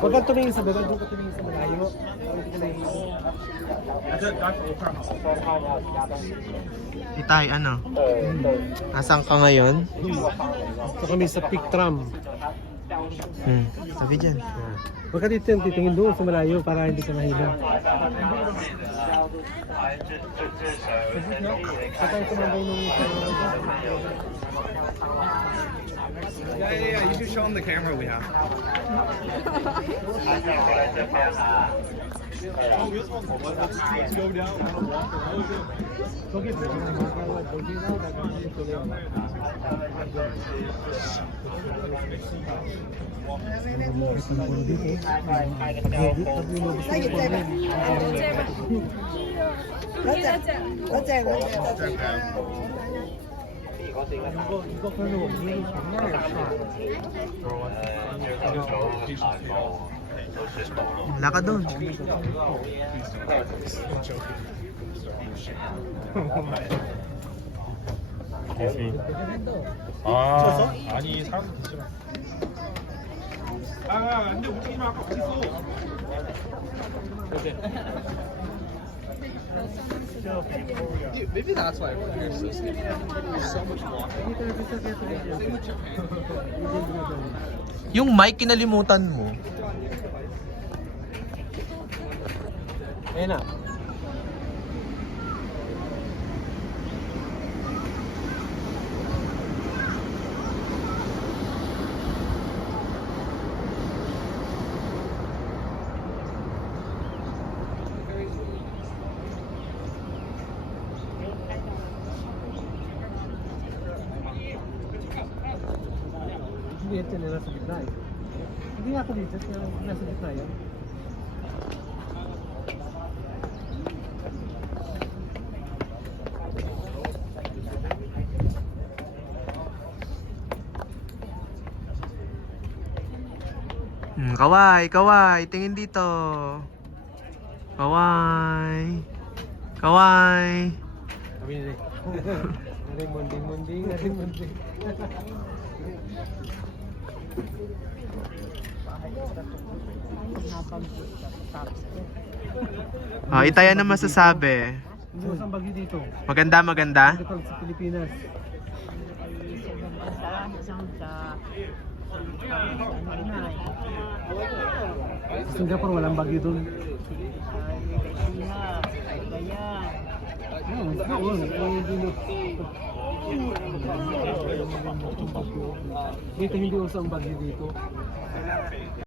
Huwag kang tumingin sa baba, huwag kang tumingin sa malayo. Itay, ano? Nasaan ka ngayon? Ito kami sa peak tram. Sabi dyan. Huwag ka dito titingin doon sa malayo para hindi ka mahina. Sa tayo kumabay nung Yeah. You should show them the camera we have. Lakad doon. 아, 아니 사람들 드시라. 아, 근데 움직이지 마. 아까 어디 있어? Maybe that's why we're so skinny. There's so much walking. Yung mic kinalimutan mo. Ayun na. Hindi ito nila sa gitna eh. Hindi nga ako dito, nasa gitna yan. Kaway, kaway, tingin dito. Kaway. Kaway. Sabi nila aring munding, aring munding. Oh, Itay, ano masasabi? Hindi mo saan bagyo dito. Maganda, maganda? Ito sa Pilipinas. Singapore walang bagyo doon. Dito hindi usang bagyo dito.